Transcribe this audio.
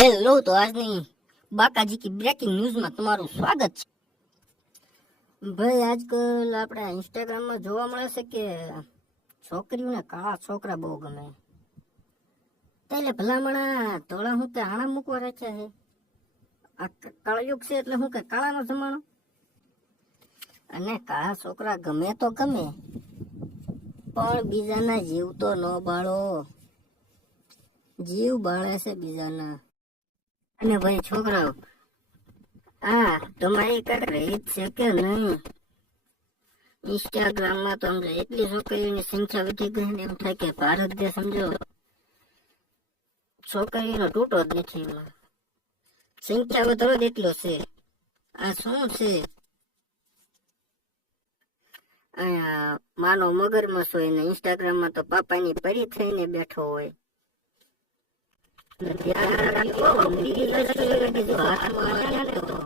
Hello, તો આજની બાકાજી કી breaking ન્યૂઝમાં તમારું સ્વાગત છે. ભાઈ, આજકાલ આપણે ઇન્સ્ટાગ્રામમાં જોવા મળે છે કે છોકરીઓને કાળા છોકરા બહુ ગમે. એટલે ભલામણા ધોળા હું કે આણા મૂકવા રાખ્યા છે. આ કળયુગ છે એટલે હું કે કાળાનો જમાનો. અને કાળા છોકરા ગમે તો ગમે, પણ બીજાના જીવ તો ન બાળો. જીવ બાળે છે બીજાના. અને ભાઈ છોકરાઓ, તમારી કઈ રીત છે કે નહીં? ઇન્સ્ટાગ્રામમાં તો સમજો એટલી છોકરીઓની સંખ્યા વધી ગઈ ને એમ થાય કે ભારત દેશ સમજો છોકરીઓનો તૂટો જ નથી. એમાં સંખ્યા વધારો જ એટલો છે. આ શું છે? માનો મગરમચ્છ હોય ને ઇન્સ્ટાગ્રામમાં તો પાપાની પરી થઈને બેઠો હોય. હાથમાં આવે ને તો